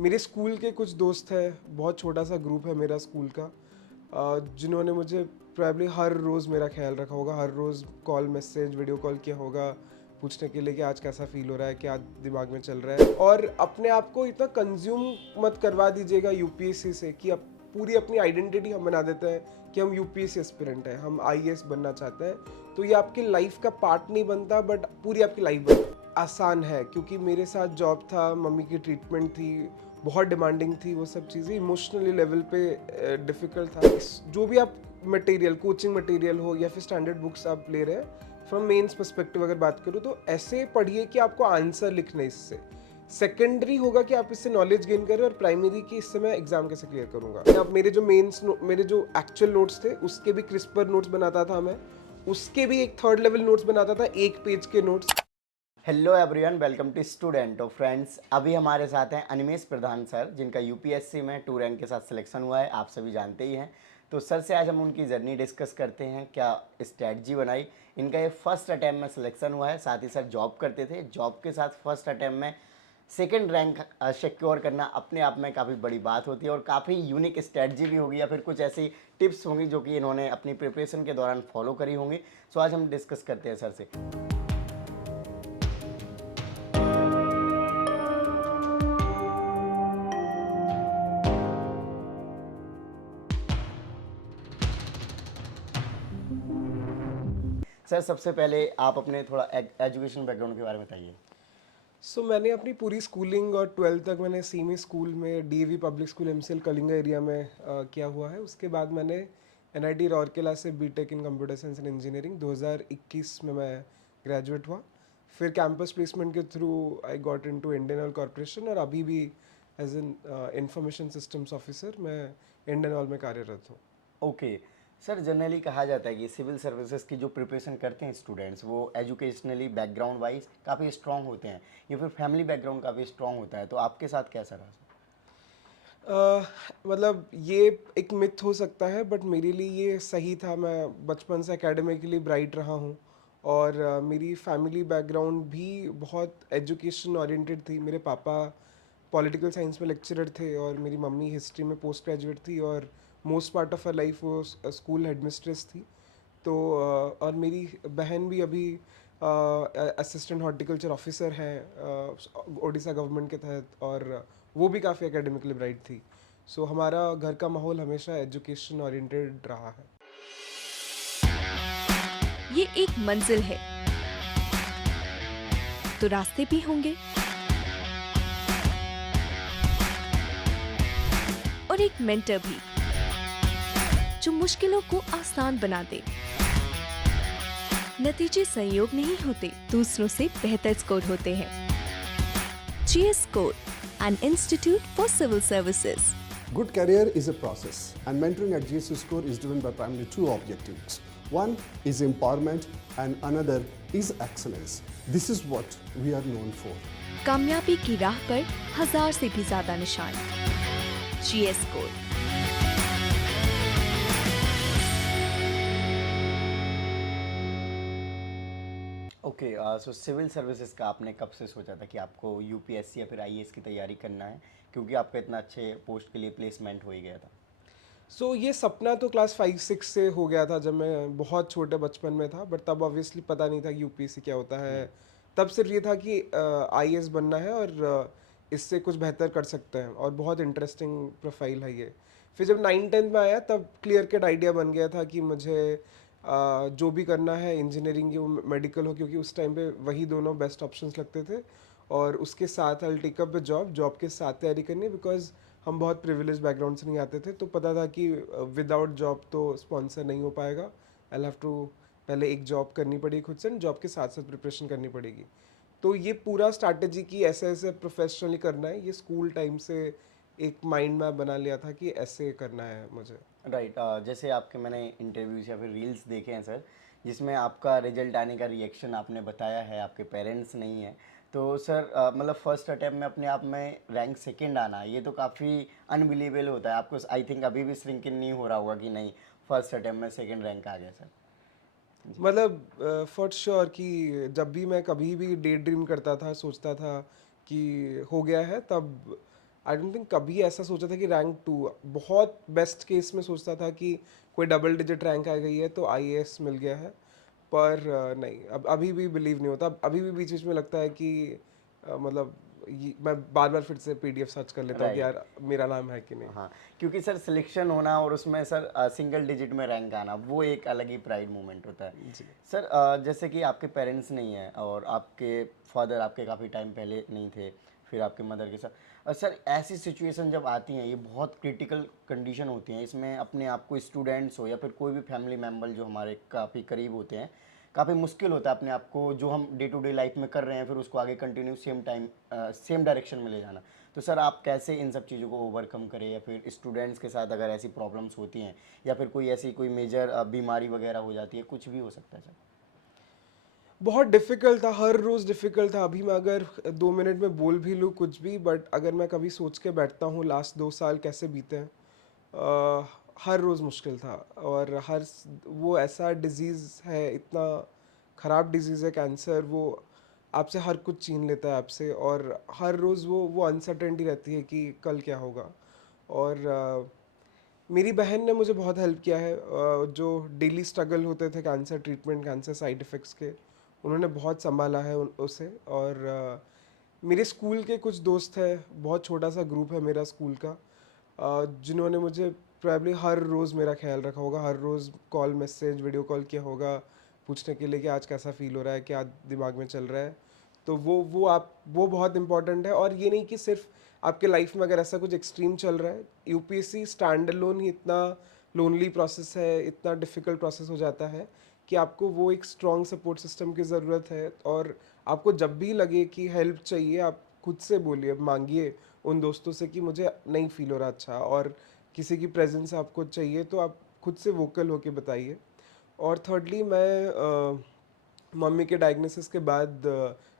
मेरे स्कूल के कुछ दोस्त हैं, बहुत छोटा सा ग्रुप है मेरा स्कूल का, जिन्होंने मुझे प्रॉब्ली हर रोज़ मेरा ख्याल रखा होगा, हर रोज़ कॉल मैसेज वीडियो कॉल किया होगा पूछने के लिए कि आज कैसा फील हो रहा है, क्या दिमाग में चल रहा है। और अपने आप को इतना कंज्यूम मत करवा दीजिएगा यूपीएससी से कि अब पूरी अपनी आइडेंटिटी हम बना देते हैं कि हम यूपीएससी एस्पिरेंट हैं, हम आईएएस बनना चाहते हैं। तो ये आपकी लाइफ का पार्ट नहीं बनता, बट पूरी आपकी लाइफ बनती। आसान है क्योंकि मेरे साथ जॉब था, मम्मी की ट्रीटमेंट थी, बहुत डिमांडिंग थी, वो सब चीज़ें इमोशनली लेवल पे डिफ़िकल्ट था। जो भी आप मटेरियल, कोचिंग मटेरियल हो या फिर स्टैंडर्ड बुक्स आप ले रहे हैं, फ्रॉम मेंस पर्सपेक्टिव अगर बात करूँ तो ऐसे पढ़िए कि आपको आंसर लिखना है इससे। सेकेंडरी होगा कि आप इससे नॉलेज गेन करें, और प्राइमरी की इससे मैं एग्जाम कैसे क्लियर करूँगा। अब मेरे जो एक्चुअल नोट्स थे उसके भी क्रिस्पर नोट्स बनाता था मैं, उसके भी एक थर्ड लेवल नोट्स बनाता था, एक पेज के notes. Hello everyone, welcome to student of friends. अभी हमारे साथ हैं अनिमेश प्रधान सर, जिनका यूपीएससी में 2 रैंक के साथ सिलेक्शन हुआ है, आप सभी जानते ही हैं। तो सर से आज हम उनकी जर्नी डिस्कस करते हैं, क्या स्ट्रैटेजी बनाई। इनका ये फर्स्ट अटैम्प्ट में सिलेक्शन हुआ है, साथ ही सर जॉब करते थे, जॉब के साथ फर्स्ट अटैम्प्ट में सेकेंड रैंक सिक्योर करना अपने आप में काफ़ी बड़ी बात होती है और काफ़ी यूनिक स्ट्रैटेजी भी होगी या फिर कुछ ऐसी टिप्स होंगी जो कि इन्होंने अपनी प्रिपरेशन के दौरान फॉलो करी होंगी। सो आज हम डिस्कस करते हैं सर से। सर सबसे पहले आप अपने थोड़ा एजुकेशन बैकग्राउंड के बारे में बताइए। मैंने अपनी पूरी स्कूलिंग और 12th तक मैंने सीमी स्कूल में, DAV public school MCL Kalinga area में किया हुआ है। उसके बाद मैंने एनआईटी राउरकेला से BTech in computer science and engineering 2021 में मैं ग्रेजुएट हुआ। फिर कैंपस प्लेसमेंट के through I got into Indian Oil Corporation, और अभी भी as an information systems officer मैं इंडियन ऑयल में कार्यरत हूँ। ओके सर, जनरली कहा जाता है कि सिविल सर्विसेज की जो प्रिपरेशन करते हैं स्टूडेंट्स, वो एजुकेशनली बैकग्राउंड वाइज काफ़ी स्ट्रांग होते हैं या फिर फैमिली बैकग्राउंड काफ़ी स्ट्रांग होता है, तो आपके साथ कैसा रहा सर? मतलब ये एक मिथ हो सकता है, बट मेरे लिए ये सही था। मैं बचपन से एकेडमिकली ब्राइट रहा हूँ, और मेरी फैमिली बैकग्राउंड भी बहुत एजुकेशन ओरिएंटेड थी। मेरे पापा पॉलिटिकल साइंस में लेक्चरर थे, और मेरी मम्मी हिस्ट्री में पोस्ट ग्रेजुएट थी, और most part of her life वो स्कूल हेडमिस्ट्रेस थी। तो और मेरी बहन भी अभी असिस्टेंट हॉर्टिकल्चर ऑफिसर हैं ओडिशा गवर्नमेंट के तहत, और वो भी काफ़ी एकेडमिकली ब्राइट थी। हमारा घर का माहौल हमेशा एजुकेशन ओरिएंटेड रहा है। ये एक मंजिल है तो रास्ते भी होंगे, और एक मेंटर भी जो मुश्किलों को आसान बना दे। नतीजे संयोग नहीं होते, दूसरों से बेहतर स्कोर होते हैं। GS Score, an institute for civil services. Good career is a process, and mentoring at GSU Score is driven by primarily 2 objectives. One is empowerment and another is excellence. This is what we are known for. कामयाबी की राह पर 1000 से भी ज्यादा निशान। GS Score। Okay, so civil services का आपने कब से सोचा था कि आपको यूपीएससी या फिर आईएएस की तैयारी करना है, क्योंकि आपका इतना अच्छे पोस्ट के लिए प्लेसमेंट हो ही गया था? ये सपना तो क्लास 5-6 से हो गया था, जब मैं बहुत छोटे बचपन में था, बट तब ऑब्वियसली पता नहीं था कि यूपीएससी क्या होता है। तब सिर्फ ये था कि आईएएस बनना है, और इससे कुछ बेहतर कर सकते हैं, और बहुत इंटरेस्टिंग प्रोफाइल है ये। फिर जब 9-10 में आया तब क्लियर कट आइडिया बन गया था कि मुझे जो भी करना है, इंजीनियरिंग हो मेडिकल हो, क्योंकि उस टाइम पे वही दोनों बेस्ट ऑप्शंस लगते थे। और उसके साथ I take up job, job के साथ तैयारी करनी, बिकॉज हम बहुत प्रिविलेज बैकग्राउंड से नहीं आते थे, तो पता था कि विदाउट जॉब तो स्पॉन्सर नहीं हो पाएगा। आई हैव टू पहले एक जॉब करनी पड़ेगी खुद से, जॉब के साथ साथ प्रिपरेशन करनी पड़ेगी। तो ये पूरा स्ट्रैटेजी कि ऐसे ऐसे प्रोफेशनली करना है, ये स्कूल टाइम से एक माइंड मैप बना लिया था कि ऐसे करना है मुझे। राइट, जैसे आपके मैंने इंटरव्यूज या फिर रील्स देखे हैं सर, जिसमें आपका रिजल्ट आने का रिएक्शन आपने बताया है, आपके पेरेंट्स नहीं है, तो सर मतलब फर्स्ट अटैम्प्ट में अपने आप में रैंक सेकंड आना, ये तो काफ़ी अनबिलीवेबल होता है। आपको आई थिंक अभी भी श्रिंकिन नहीं हो रहा होगा कि नहीं फर्स्ट अटैम्प्ट में सेकंड रैंक आ गया सर? मतलब फॉर श्योर कि जब भी मैं कभी भी डे ड्रीम करता था, सोचता था कि हो गया है, तब आई डोंट थिंक कभी ऐसा सोचा था कि रैंक 2, बहुत बेस्ट केस में सोचता था कि कोई डबल डिजिट रैंक आ गई है तो आईएएस मिल गया है, पर नहीं, अब अभी भी बिलीव नहीं होता, अभी भी बीच बीच में लगता है कि मतलब मैं बार बार फिर से पीडीएफ सर्च कर लेता हूँ कि Right. यार मेरा नाम है कि नहीं। हाँ, क्योंकि सर सिलेक्शन होना और उसमें सर सिंगल डिजिट में रैंक आना वो एक अलग ही प्राइड मोमेंट होता है। जी। सर जैसे कि आपके पेरेंट्स नहीं हैं और आपके फादर आपके काफ़ी टाइम पहले नहीं थे, फिर आपके मदर के साथ सर ऐसी सिचुएशन जब आती हैं, ये बहुत क्रिटिकल कंडीशन होती हैं, इसमें अपने आप को स्टूडेंट्स हो या फिर कोई भी फैमिली मेम्बर जो हमारे काफ़ी करीब होते हैं, काफ़ी मुश्किल होता है अपने आप को जो हम डे टू डे लाइफ में कर रहे हैं फिर उसको आगे कंटिन्यू सेम डायरेक्शन में ले जाना। तो सर आप कैसे इन सब चीज़ों को ओवरकम करें, या फिर स्टूडेंट्स के साथ अगर ऐसी प्रॉब्लम्स होती हैं या फिर कोई ऐसी कोई मेजर बीमारी वगैरह हो जाती है, कुछ भी हो सकता है सर? बहुत डिफ़िकल्ट था, हर रोज़ डिफ़िकल्ट था। अभी मैं अगर 2 मिनट में बोल भी लूँ कुछ भी, बट अगर मैं कभी सोच के बैठता हूँ लास्ट 2 साल कैसे बीते हैं, हर रोज़ मुश्किल था। और वो ऐसा डिज़ीज़ है, इतना ख़राब डिज़ीज़ है कैंसर, वो आपसे हर कुछ छीन लेता है आपसे, और हर रोज़ वो अनसर्टेनिटी रहती है कि कल क्या होगा। और मेरी बहन ने मुझे बहुत हेल्प किया है, जो डेली स्ट्रगल होते थे cancer treatment, cancer side effects के, उन्होंने बहुत संभाला है उसे। और मेरे स्कूल के कुछ दोस्त हैं, बहुत छोटा सा ग्रुप है मेरा स्कूल का, जिन्होंने मुझे प्रॉब्ली हर रोज़ मेरा ख्याल रखा होगा, हर रोज़ कॉल मैसेज वीडियो कॉल किया होगा पूछने के लिए कि आज कैसा फील हो रहा है, क्या दिमाग में चल रहा है। तो वो बहुत इंपॉर्टेंट है। और ये नहीं कि सिर्फ आपके लाइफ में अगर ऐसा कुछ एक्सट्रीम चल रहा है, यूपीएससी स्टैंड अलोन ही इतना लोनली प्रोसेस है, इतना डिफ़िकल्ट प्रोसेस हो जाता है कि आपको वो एक स्ट्रॉन्ग सपोर्ट सिस्टम की ज़रूरत है। और आपको जब भी लगे कि हेल्प चाहिए, आप खुद से बोलिए, मांगिए उन दोस्तों से कि मुझे नहीं फील हो रहा अच्छा, और किसी की प्रेजेंस आपको चाहिए तो आप खुद से वोकल होके बताइए। और थर्डली, मैं मम्मी के डायग्नोसिस के बाद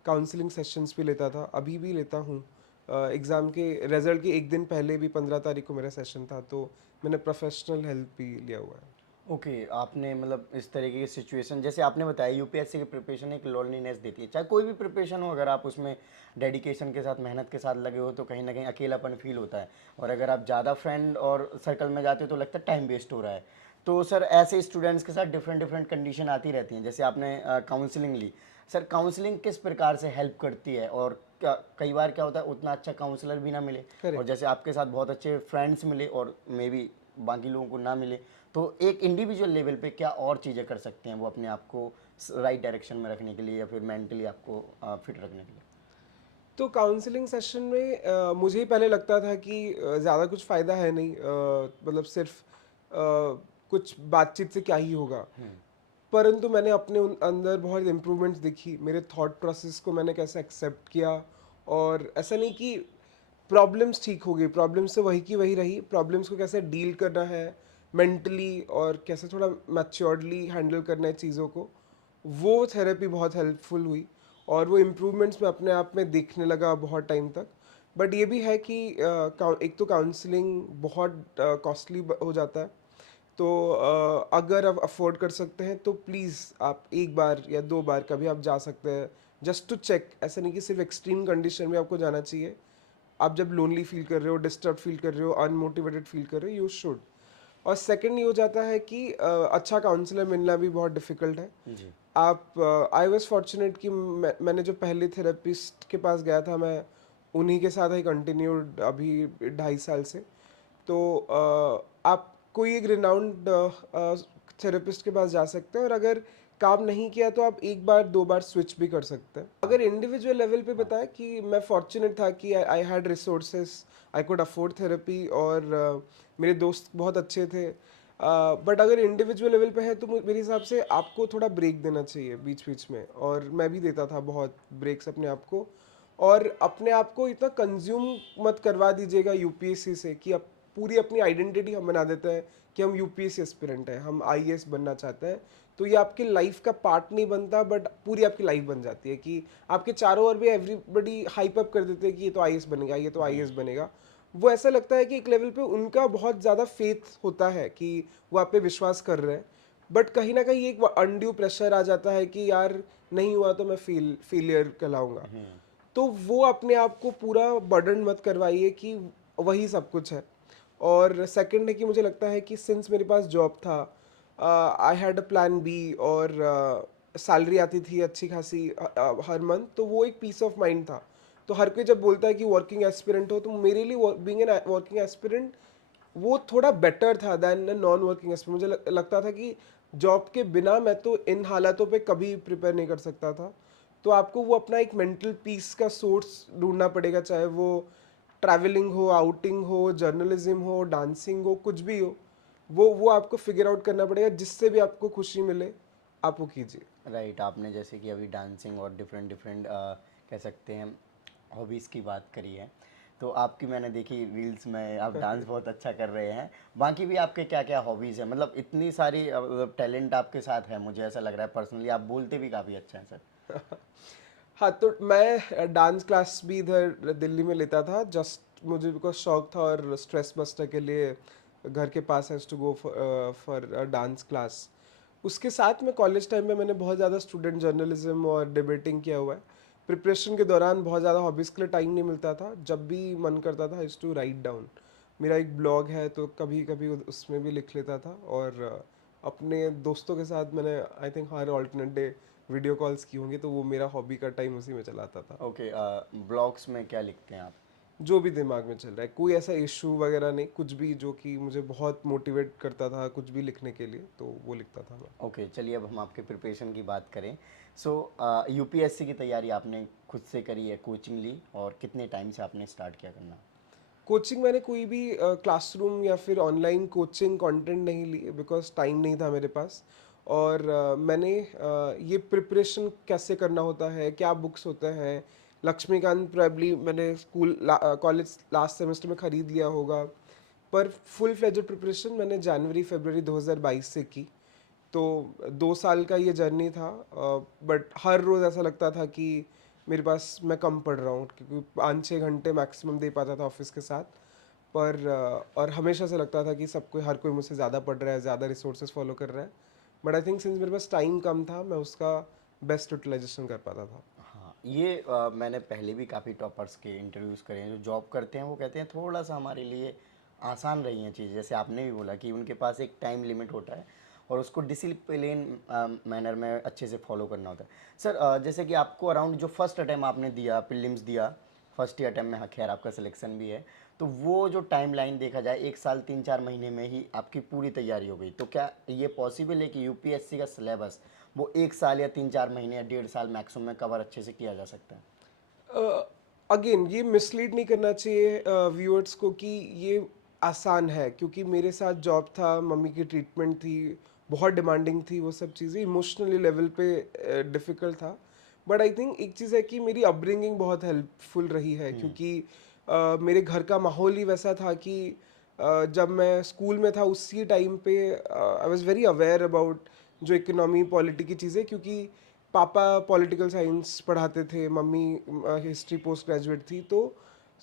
काउंसलिंग सेशंस भी लेता था, अभी भी लेता हूँ। एग्ज़ाम के रिजल्ट के एक दिन पहले भी 15 तारीख को मेरा सेशन था, तो मैंने प्रोफेशनल हेल्प भी लिया हुआ है। ओके, आपने मतलब इस तरीके की सिचुएशन जैसे आपने बताया, यूपीएससी की प्रिपरेशन एक लोनलीनेस देती है, चाहे कोई भी प्रिपरेशन हो, अगर आप उसमें डेडिकेशन के साथ मेहनत के साथ लगे हो तो कहीं ना कहीं अकेलापन फील होता है, और अगर आप ज़्यादा फ्रेंड और सर्कल में जाते हो तो लगता है टाइम वेस्ट हो रहा है। तो सर ऐसे स्टूडेंट्स के साथ डिफरेंट डिफरेंट कंडीशन आती रहती हैं, जैसे आपने काउंसलिंग ली, सर काउंसलिंग किस प्रकार से हेल्प करती है, और कई बार क्या होता है उतना अच्छा काउंसलर भी ना मिले, और जैसे आपके साथ बहुत अच्छे फ्रेंड्स मिले और मे बी बाकी लोगों को ना मिले, तो एक इंडिविजुअल लेवल पे क्या और चीज़ें कर सकते हैं वो अपने आप को राइट डायरेक्शन में रखने के लिए या फिर मेंटली आपको फिट रखने के लिए? तो काउंसलिंग सेशन में मुझे ही पहले लगता था कि ज़्यादा कुछ फ़ायदा है नहीं, मतलब सिर्फ कुछ बातचीत से क्या ही होगा। परंतु मैंने अपने अंदर बहुत इम्प्रूवमेंट्स देखी, मेरे थॉट प्रोसेस को मैंने कैसे एक्सेप्ट किया। और ऐसा नहीं कि प्रॉब्लम्स ठीक हो गई, प्रॉब्लम्स तो वही की वही रही, प्रॉब्लम्स को कैसे डील करना है मेंटली, और कैसे थोड़ा मैच्योर्डली हैंडल करना है चीज़ों को, वो थेरेपी बहुत हेल्पफुल हुई। और वो इम्प्रूवमेंट्स मैं अपने आप में देखने लगा बहुत टाइम तक। बट ये भी है कि एक तो काउंसलिंग बहुत कॉस्टली हो जाता है, तो अगर आप अफोर्ड कर सकते हैं तो प्लीज़ आप एक बार या 2 बार कभी आप जा सकते हैं, जस्ट टू चेक। ऐसा नहीं कि सिर्फ एक्सट्रीम कंडीशन में आपको जाना चाहिए। आप जब लोनली फील कर रहे हो, डिस्टर्ब फील कर रहे हो, अनमोटिवेटेड फील कर रहे हो, यू शुड। और सेकंड ये हो जाता है कि अच्छा काउंसलर मिलना भी बहुत डिफ़िकल्ट है। जी। आई वाज फॉर्चुनेट कि मैंने जो पहले थेरेपिस्ट के पास गया था, मैं उन्हीं के साथ ही कंटिन्यूड अभी 2.5 साल से। तो आप कोई एक रिनाउंड थेरेपिस्ट के पास जा सकते हैं, और अगर काम नहीं किया तो आप एक बार 2 बार स्विच भी कर सकते हैं। अगर इंडिविजुअल लेवल पे बताएं कि मैं फॉर्चुनेट था कि I had resources, I could afford therapy, और मेरे दोस्त बहुत अच्छे थे। बट अगर इंडिविजुअल लेवल पे है तो मेरे हिसाब से आपको थोड़ा ब्रेक देना चाहिए बीच बीच में, और मैं भी देता था बहुत ब्रेक्स अपने आप को। और अपने आप को इतना कंज्यूम मत करवा दीजिएगा यूपीएससी से कि अब पूरी अपनी आइडेंटिटी हम बना देते हैं कि हम यूपीएससी एस्पिरेंट हैं, हम आईएएस बनना चाहते हैं। तो ये आपकी लाइफ का पार्ट नहीं बनता, बट पूरी आपकी लाइफ बन जाती है कि आपके चारों ओर भी एवरीबडी हाइप अप कर देते हैं कि ये तो आईएएस बनेगा, ये तो आईएएस बनेगा। वो ऐसा लगता है कि एक लेवल पे उनका बहुत ज़्यादा फेथ होता है कि वो आप पे विश्वास कर रहे हैं, बट कहीं ना कहीं एक अनड्यू प्रेशर आ जाता है कि यार नहीं हुआ तो मैं फेलियर कहलाऊंगा। तो तो वो अपने आप को पूरा बर्डन मत करवाइए कि वही सब कुछ है। और सेकंड है कि मुझे लगता है कि सिंस मेरे पास जॉब था, I had a plan B, और सैलरी आती थी अच्छी खासी हर मंथ, तो वो एक पीस ऑफ माइंड था। तो हर कोई जब बोलता है कि वर्किंग एस्पिरेंट हो, तो मेरे लिए बीइंग एन वर्किंग एस्पिरेंट वो थोड़ा बेटर था दैन नॉन वर्किंग एस्पिरेंट। मुझे लगता था कि जॉब के बिना मैं तो इन हालातों पे कभी प्रिपेयर नहीं कर सकता था। तो आपको वो अपना एक मेंटल पीस का सोर्स ढूंढना पड़ेगा, चाहे वो ट्रैवलिंग हो, आउटिंग हो, जर्नलिज्म हो, डांसिंग हो, कुछ भी हो। वो आपको फिगर आउट करना पड़ेगा, जिससे भी आपको खुशी मिले आप वो कीजिए। राइट, आपने जैसे कि अभी डांसिंग और डिफरेंट डिफरेंट कह सकते हैं हॉबीज़ की बात करी है, तो आपकी मैंने देखी रील्स में, आप डांस बहुत अच्छा कर रहे हैं। बाकी भी आपके क्या क्या हॉबीज़ हैं? मतलब इतनी सारी टैलेंट आपके साथ है, मुझे ऐसा लग रहा है पर्सनली। आप बोलते भी काफ़ी अच्छा हैं सर। हाँ, तो मैं डांस क्लास भी इधर दिल्ली में लेता था, जस्ट मुझे बिकॉज शौक था, और स्ट्रेस बस्टर के लिए घर के पास has to go for dance class. उसके साथ में कॉलेज टाइम में मैंने बहुत ज़्यादा स्टूडेंट जर्नलिज्म और डिबेटिंग किया हुआ है। प्रिपरेशन के दौरान बहुत ज़्यादा हॉबीज़ के लिए टाइम नहीं मिलता था, जब भी मन करता था इज़ टू राइट डाउन। मेरा एक ब्लॉग है, तो कभी कभी उसमें भी लिख लेता था। और अपने दोस्तों के साथ मैंने आई थिंक हर ऑल्टरनेट डे वीडियो कॉल्स की होंगी, तो वो मेरा हॉबी का टाइम उसी में चलाता था। ओके, ब्लॉग्स में क्या लिखते हैं आप? जो भी दिमाग में चल रहा है, कोई ऐसा इशू वगैरह नहीं, कुछ भी जो कि मुझे बहुत मोटिवेट करता था कुछ भी लिखने के लिए, तो वो लिखता था मैं। ओके, चलिए अब हम आपके प्रिपरेशन की बात करें। सो यूपीएससी की तैयारी आपने खुद से करी है, कोचिंग ली, और कितने टाइम से आपने स्टार्ट किया करना? कोचिंग मैंने कोई भी क्लासरूम या फिर ऑनलाइन कोचिंग कंटेंट नहीं ली, बिकॉज टाइम नहीं था मेरे पास। और मैंने ये प्रिपरेशन कैसे करना होता है, क्या बुक्स होते हैं, लक्ष्मीकांत प्रोबेबली मैंने स्कूल कॉलेज लास्ट सेमेस्टर में ख़रीद लिया होगा, पर फुल फ्लेजेड प्रिपरेशन मैंने जनवरी फरवरी 2022 से की। तो 2 साल का ये जर्नी था। बट हर रोज़ ऐसा लगता था कि मेरे पास मैं कम पढ़ रहा हूँ, क्योंकि 5-6 घंटे मैक्सिमम दे पाता था ऑफिस के साथ। पर और हमेशा से लगता था कि सब कोई हर कोई मुझसे ज़्यादा पढ़ रहा है, ज़्यादा रिसोर्सेज फॉलो कर रहा है। बट आई थिंक सिंस मेरे पास टाइम कम था, मैं उसका बेस्ट यूटिलाइजेशन कर पाता था। हाँ, ये मैंने पहले भी काफ़ी टॉपर्स के इंटरव्यूज़ करे हैं जो जॉब करते हैं। वो कहते हैं थोड़ा सा हमारे लिए आसान रही हैं चीज़, जैसे आपने भी बोला कि उनके पास एक टाइम लिमिट होता है और उसको डिसिप्लिन मैनर में अच्छे से फॉलो करना होता है। सर जैसे कि आपको अराउंड जो फर्स्ट अटैम्प्ट आपने दिया, प्रीलिम्स दिया, फर्स्ट ईयर अटैम्प्ट में, हाँ खैर आपका सिलेक्शन भी है, तो वो जो टाइम लाइन देखा जाए 1 साल 3-4 महीने में ही आपकी पूरी तैयारी हो गई, तो क्या ये पॉसिबल है कि यूपीएससी का सिलेबस वो 1 साल या 3-4 महीने या 1.5 साल मैक्सिमम में कवर अच्छे से किया जा सकता है? अगेन ये मिसलीड नहीं करना चाहिए व्यूअर्स को कि ये आसान है, क्योंकि मेरे साथ जॉब था, मम्मी की ट्रीटमेंट थी, बहुत डिमांडिंग थी, वो सब चीज़ें इमोशनली लेवल पे डिफ़िकल्ट था। बट आई थिंक एक चीज़ है कि मेरी अपब्रिंगिंग बहुत हेल्पफुल रही है, क्योंकि मेरे घर का माहौल ही वैसा था कि जब मैं स्कूल में था उसी टाइम पे I was very aware about जो इकोनॉमी पॉलिटी की चीज़ें, क्योंकि पापा पॉलिटिकल साइंस पढ़ाते थे, मम्मी हिस्ट्री पोस्ट ग्रेजुएट थी। तो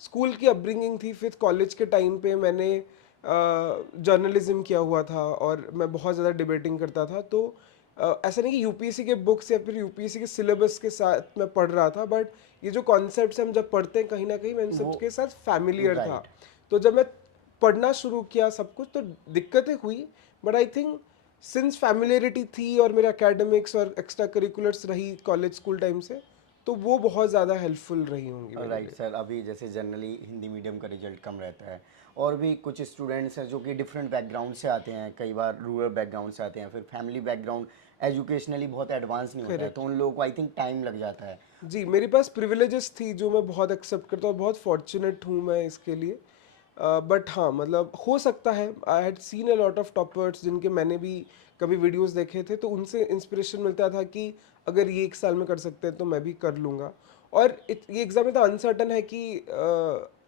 स्कूल की अपब्रिंगिंग थी। फिर कॉलेज के टाइम पे मैंने जर्नलिज्म किया हुआ था, और मैं बहुत ज़्यादा डिबेटिंग करता था। तो ऐसा नहीं कि यूपीएससी के बुक्स या फिर यूपीएससी के सिलेबस के साथ मैं पढ़ रहा था, बट ये जो कॉन्सेप्ट्स हम जब पढ़ते हैं, कहीं ना कहीं मैं इन सब वो के साथ फैमिलियर था। राइट। तो जब मैं पढ़ना शुरू किया सब कुछ, तो दिक्कतें हुई, but I think since familiarity थी और मेरे एकेडमिक्स और एक्स्ट्रा करिकुलर्स रही कॉलेज स्कूल टाइम से, तो वो बहुत ज़्यादा हेल्पफुल रही होंगी मेरे राइट लिए। सर, अभी जैसे जनरली हिंदी मीडियम का रिजल्ट कम रहता है, और भी कुछ स्टूडेंट्स हैं जो कि डिफरेंट बैकग्राउंड से आते हैं, कई बार रूरल बैकग्राउंड से आते हैं, फिर फैमिली बैकग्राउंड एजुकेशनली बहुत एडवांस नहीं होता है, तो करेक्ट। उन लोगों को आई थिंक टाइम लग जाता है। जी, मेरे पास प्रिविलेजेस थी जो मैं बहुत एक्सेप्ट करता हूँ, बहुत फॉर्चुनेट हूँ मैं इसके लिए। बट हाँ, मतलब हो सकता है, I had seen a lot of toppers जिनके मैंने भी कभी वीडियोस देखे थे, तो उनसे इंस्पिरेशन मिलता था कि अगर ये 1 साल में कर सकते हैं तो मैं भी कर लूँगा। और ये एग्ज़ाम इतना अनसर्टन है कि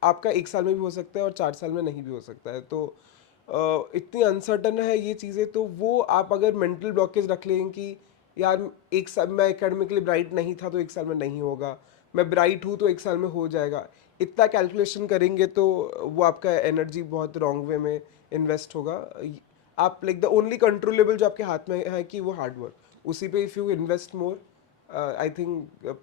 आपका 1 साल में भी हो सकता है और 4 साल में नहीं भी हो सकता है। तो इतनी अनसर्टन है ये चीज़ें, तो वो आप अगर मेंटल ब्लॉकेज रख लें कि यार 1 साल मैं एकेडमिकली ब्राइट नहीं था तो 1 साल में नहीं होगा, मैं ब्राइट हूँ तो 1 साल में हो जाएगा, इतना कैलकुलेशन करेंगे तो वो आपका एनर्जी बहुत रॉन्ग वे में इन्वेस्ट होगा। आप लाइक द ओनली कंट्रोलेबल जो आपके हाथ में है कि वो हार्ड वर्क, उसी पे if you invest more, I think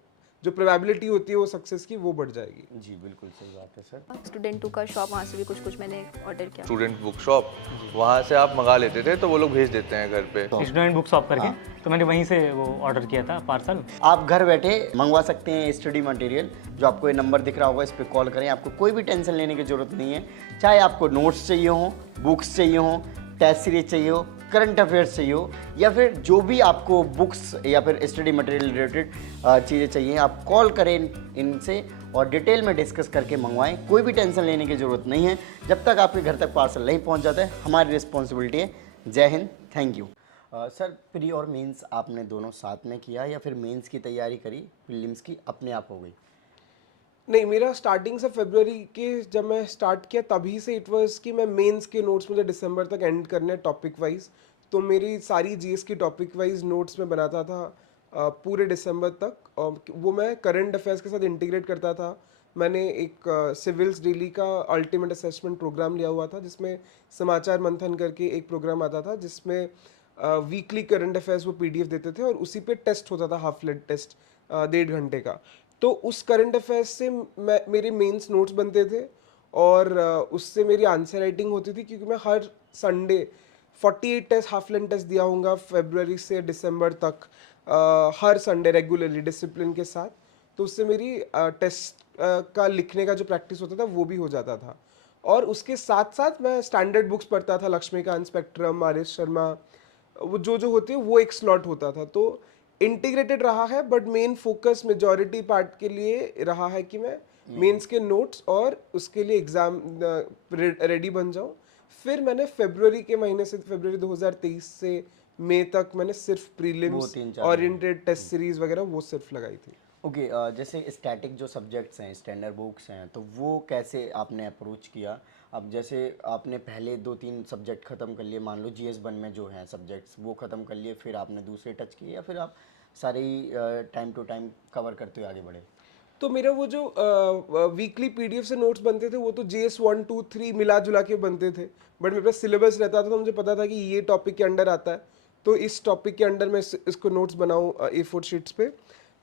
जो प्रोबेबिलिटी होती है वो सक्सेस की वो बढ़ जाएगी। जी बिल्कुल सही बात है सर। स्टूडेंट टू का शॉप, वहाँ से भी कुछ कुछ मैंने ऑर्डर किया। स्टूडेंट बुक शॉप, वहाँ से आप मंगा लेते थे तो वो लोग भेज देते हैं घर पे। स्टूडेंट बुक शॉप करके तो मैंने वहीं से वो ऑर्डर किया था पार्सल। आप घर बैठे मंगवा सकते हैं स्टडी मटेरियल, जो आपको ये नंबर दिख रहा होगा, इस पर कॉल करें। आपको कोई भी टेंशन लेने की जरूरत नहीं है, चाहे आपको नोट्स चाहिए हो, बुक्स चाहिए हो, टेस्ट सीरीज चाहिए हो, करंट अफेयर्स चाहिए हो, या फिर जो भी आपको बुक्स या फिर स्टडी मटेरियल रिलेटेड चीज़ें चाहिए, आप कॉल करें इनसे और डिटेल में डिस्कस करके मंगवाएं। कोई भी टेंशन लेने की ज़रूरत नहीं है, जब तक आपके घर तक पार्सल नहीं पहुंच जाता है हमारी रिस्पॉन्सिबिलिटी है। जय Hind, thank you. Sir, pre और मेंस आपने दोनों साथ में किया या फिर मेंस की तैयारी करी, प्रीलिम्स की अपने आप हो गई? नहीं, मेरा स्टार्टिंग से फरवरी के जब मैं स्टार्ट किया तभी से इट वाज कि मैं मेंस के नोट्स मुझे दिसंबर तक एंड करने हैं टॉपिक वाइज। तो मेरी सारी जीएस की टॉपिक वाइज नोट्स में बनाता था पूरे दिसंबर तक, और वो मैं करंट अफेयर्स के साथ इंटीग्रेट करता था। मैंने एक सिविल्स डेली का अल्टीमेट असेसमेंट प्रोग्राम लिया हुआ था, जिसमें समाचार मंथन करके एक प्रोग्राम आता था, जिसमें वीकली करंट अफेयर्स वो पीडीएफ देते थे और उसी पे टेस्ट होता था, हाफ लेट टेस्ट 1.5 घंटे का। तो उस करंट अफेयर्स से मेरे मेंस नोट्स बनते थे और उससे मेरी आंसर राइटिंग होती थी, क्योंकि मैं हर Sunday 48 test half length test दिया हूँगा फरवरी से दिसंबर तक, हर संडे रेगुलरली डिसिप्लिन के साथ। तो उससे मेरी टेस्ट का लिखने का जो प्रैक्टिस होता था वो भी हो जाता था। और उसके साथ साथ मैं स्टैंडर्ड बुक्स पढ़ता था, Laxmikanth, Spectrum, R S Sharma, वो जो होती है वो एक स्लॉट होता था। तो इंटीग्रेटेड रहा है, but main focus majority part के लिए रहा है कि मैं मेंस के नोट्स और उसके लिए एग्ज़ाम रेडी बन जाऊं। फिर मैंने फरवरी के महीने से, फरवरी 2023 से मई तक मैंने सिर्फ प्रीलिम्स ओरिएंटेड टेस्ट सीरीज वगैरह वो सिर्फ लगाई थी। ओके, जैसे स्टैटिक जो सब्जेक्ट्स हैं, स्टैंडर्ड बुक्स हैं, तो वो कैसे आपने अप्रोच किया? अब जैसे आपने पहले 2-3 सब्जेक्ट ख़त्म कर लिए, मान लो GS1 में जो हैं सब्जेक्ट्स वो ख़त्म कर लिए, फिर आपने दूसरे टच किए, या फिर आप सारे ही टाइम टू टाइम कवर करते हुए आगे बढ़े? तो मेरा वो जो वीकली पीडीएफ से नोट्स बनते थे वो तो GS 1, 2, 3 मिला जुला के बनते थे, बट मेरे पास सिलेबस रहता था, तो मुझे पता था कि ये टॉपिक के अंडर आता है, तो इस टॉपिक के अंडर मैं इसको नोट्स बनाऊँ A4 शीट्स पे।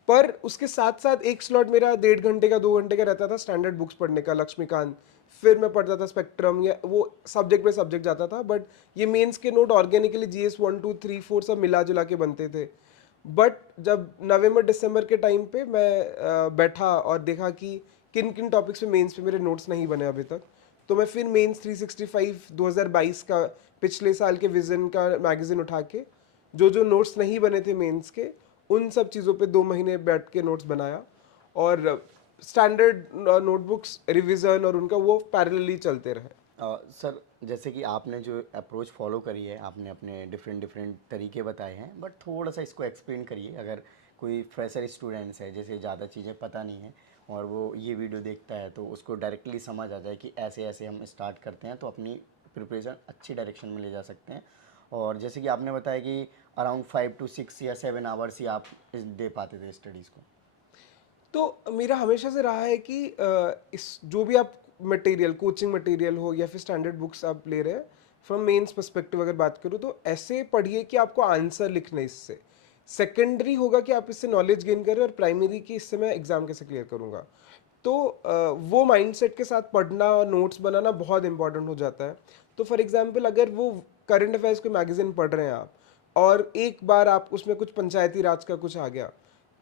पर उसके साथ साथ एक स्लॉट मेरा 1.5 घंटे का 2 घंटे का रहता था स्टैंडर्ड बुक्स पढ़ने का, लक्ष्मीकांत, फिर मैं पढ़ता था स्पेक्ट्रम, या वो सब्जेक्ट पे सब्जेक्ट जाता था। बट ये मेंस के नोट ऑर्गेनिकली GS 1, 2, 3, 4 सब मिला जुला के बनते थे। बट जब नवंबर दिसंबर के टाइम पे मैं बैठा और देखा कि किन किन टॉपिक्स पे मेंस पे मेरे नोट्स नहीं बने अभी तक, तो मैं फिर मेंस 365 2022 का, पिछले साल के विजन का मैगजीन उठा के जो नोट्स नहीं बने थे मेंस के, उन सब चीज़ों पे 2 महीने बैठ के नोट्स बनाया। और स्टैंडर्ड नोटबुक्स रिवीजन और उनका वो पैरेलली चलते रहे। सर, जैसे कि आपने जो अप्रोच फॉलो करी है, आपने अपने डिफरेंट तरीके बताए हैं, बट थोड़ा सा इसको एक्सप्लेन करिए। अगर कोई फ्रेशर स्टूडेंट्स है, जैसे ज़्यादा चीज़ें पता नहीं है और वो ये वीडियो देखता है, तो उसको डायरेक्टली समझ आ जाए कि ऐसे ऐसे हम स्टार्ट करते हैं तो अपनी प्रिपरेशन अच्छी डायरेक्शन में ले जा सकते हैं। और जैसे कि आपने बताया कि अराउंड 5 to 6 या 7 आवर्स ही आप दे पाते थे स्टडीज़ को। तो मेरा हमेशा से रहा है कि इस जो भी आप मटेरियल, कोचिंग मटेरियल हो या फिर स्टैंडर्ड बुक्स आप ले रहे हैं, फ्रॉम मेंस पर्सपेक्टिव अगर बात करूँ तो ऐसे पढ़िए कि आपको आंसर लिखना है इससे। सेकेंडरी होगा कि आप इससे नॉलेज गेन करें, और प्राइमरी की इससे मैं एग्ज़ाम कैसे क्लियर करूँगा। तो वो माइंडसेट के साथ पढ़ना और नोट्स बनाना बहुत इंपॉर्टेंट हो जाता है। तो फॉर एग्जांपल अगर वो करंट अफेयर्स कोई मैगजीन पढ़ रहे हैं आप, और एक बार आप उसमें कुछ पंचायती राज का कुछ आ गया,